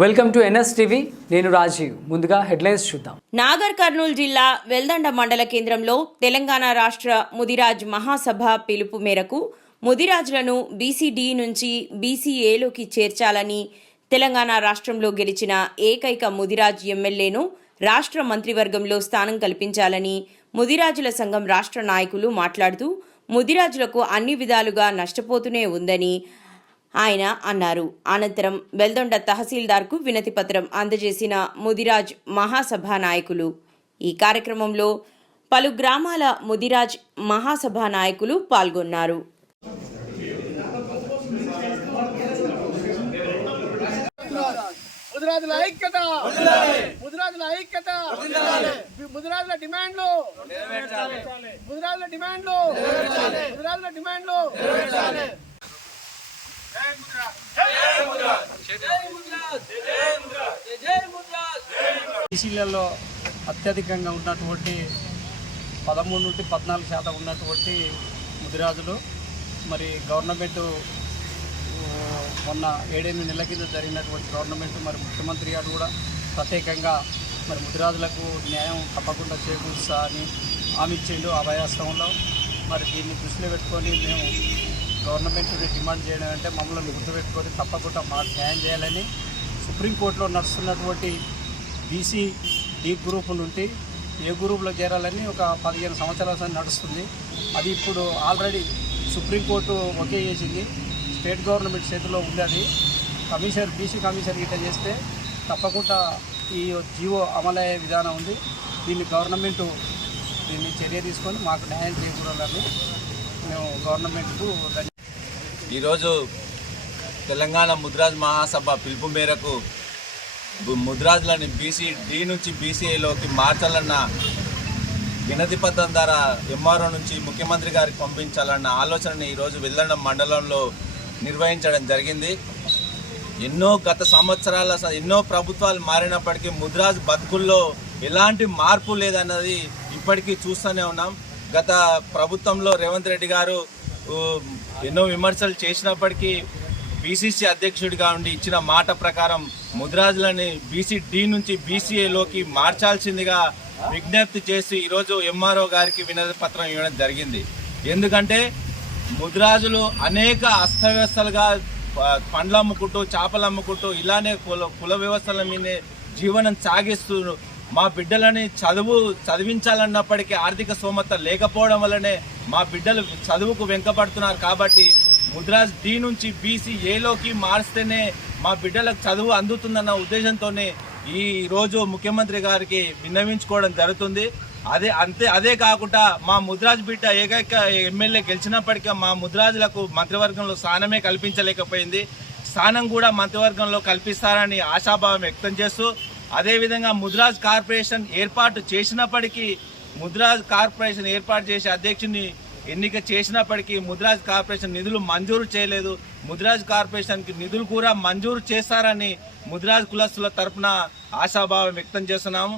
Welcome to NS TV. నేను రాజీవ్. ముందుగా headlines చూద్దాం. నాగర్ కర్నూలు జిల్లా వెల్దండ మండల కేంద్రంలో తెలంగాణ రాష్ట్ర ముదిరాజ్ మహాసభ పిలుపు మేరకు ముదిరాజులను బీసీడీ నుంచి బీసీఏలోకి చేర్చాలని తెలంగాణ రాష్ట్రంలో గెలిచిన ఏకైక ముదిరాజ్ ఎమ్మెల్యేను రాష్ట్ర మంత్రివర్గంలో స్థానం కల్పించాలని ముదిరాజుల సంఘం రాష్ట్ర నాయకులు మాట్లాడుతూ ముదిరాజులకు అన్ని విధాలుగా నష్టపోతూనే ఉందని ఆయన అన్నారు. అనంతరం వెల్దొండ తహసీల్దార్కు వినతిపత్రం అందజేసిన ముదిరాజ్ మహాసభ నాయకులు ఈ కార్యక్రమంలో పలు గ్రామాల ముదిరాజ్ మహాసభ నాయకులు పాల్గొన్నారు. ముదిరాజుల ఐక్యత! ముదిరాజుల ఐక్యత! ముదిరాజుల డిమాండ్లు! ముదిరాజుల డిమాండ్లు! ముదిరాజుల డిమాండ్లు! బీసీలలో అత్యధికంగా ఉన్నటువంటి పదమూడు నుండి పద్నాలుగు శాతం ఉన్నటువంటి ముదిరాజులు మరి గవర్నమెంట్ మొన్న ఏడెనిమిది నెలల కింద జరిగినటువంటి గవర్నమెంట్ మరి ముఖ్యమంత్రి గారు కూడా ప్రత్యేకంగా మరి ముదిరాజులకు న్యాయం తప్పకుండా చేకూరుస్తా అని హామీ ఇచ్చిండు ఆ మరి దీన్ని దృష్టిలో పెట్టుకొని మేము గవర్నమెంట్ డిమాండ్ చేయడం అంటే మమ్మల్ని గుర్తుపెట్టుకొని తప్పకుండా మాకు న్యాయం చేయాలని సుప్రీంకోర్టులో నడుస్తున్నటువంటి బీసీ డి గ్రూప్ నుండి ఏ గ్రూప్లో చేరాలని ఒక పదిహేను సంవత్సరాల నడుస్తుంది. అది ఇప్పుడు ఆల్రెడీ సుప్రీంకోర్టు ఒకే చేసింది. స్టేట్ గవర్నమెంట్ చేతిలో ఉంది అది కమిషనర్ బీసీ కమిషనర్ గిట్ట చేస్తే తప్పకుండా ఈ జీవో అమలయ్యే విధానం ఉంది. దీన్ని గవర్నమెంట్ దీన్ని చర్య తీసుకొని మాకు న్యాయం చేకూరాలని మేము గవర్నమెంట్కు ఈరోజు తెలంగాణ ముద్రాజ్ మహాసభ పిలుపు మేరకు ముద్రాజులని బీసీ డి నుంచి బీసీఐలోకి మార్చాలన్న వినతి పత్రం ద్వారా ఎంఆర్ఓ నుంచి ముఖ్యమంత్రి గారికి పంపించాలన్న ఆలోచనని ఈరోజు వెల్లడం మండలంలో నిర్వహించడం జరిగింది. ఎన్నో గత సంవత్సరాల ఎన్నో ప్రభుత్వాలు మారినప్పటికీ ముద్రాజ్ బతుకుల్లో ఎలాంటి మార్పు లేదన్నది ఇప్పటికీ చూస్తూనే ఉన్నాం. గత ప్రభుత్వంలో రేవంత్ రెడ్డి గారు ఎన్నో విమర్శలు చేసినప్పటికీ బీసీసీ అధ్యక్షుడిగా ఉండి ఇచ్చిన మాట ప్రకారం ముద్రాజులని బీసీ డి నుంచి బీసీఏలోకి మార్చాల్సిందిగా విజ్ఞప్తి చేసి ఈరోజు ఎంఆర్ఓ గారికి వినతి పత్రం ఇవ్వడం జరిగింది. ఎందుకంటే ముద్రాజులు అనేక అస్తవ్యస్తలుగా పండ్లు అమ్ముకుంటూ చేపలు అమ్ముకుంటూ ఇలానే కుల కుల వ్యవస్థల మీద జీవనం సాగిస్తూ మా బిడ్డలని చదువు చదివించాలన్నప్పటికీ ఆర్థిక స్తోమత లేకపోవడం వల్లనే మా బిడ్డలు చదువుకు వెంకపడుతున్నారు కాబట్టి ముద్రాజ్ డి నుంచి బీసీ ఏలోకి మారిస్తేనే మా బిడ్డలకు చదువు అందుతుందన్న ఉద్దేశంతోనే ఈ రోజు ముఖ్యమంత్రి గారికి విన్నవించుకోవడం జరుగుతుంది. అదే అంతే అదే కాకుండా మా ముద్రాజ్ బిడ్డ ఏకైక ఎమ్మెల్యే గెలిచినప్పటికీ మా ముద్రాజులకు మంత్రివర్గంలో స్థానమే కల్పించలేకపోయింది. స్థానం కూడా మంత్రివర్గంలో కల్పిస్తారని ఆశాభావం వ్యక్తం చేస్తూ అదేవిధంగా ముద్రాజ్ కార్పొరేషన్ ఏర్పాటు చేసినప్పటికీ ముద్రాజ్ కార్పొరేషన్ ఏర్పాటు చేసే అధ్యక్షుని ఎన్నిక చేసినప్పటికీ ముద్రాజ్ కార్పొరేషన్ నిధులు మంజూరు చేయలేదు. ముద్రాజ్ కార్పొరేషన్కి నిధులు కూడా మంజూరు చేస్తారని ముద్రాజ్ కులస్తుల తరపున ఆశాభావం వ్యక్తం చేస్తున్నాము.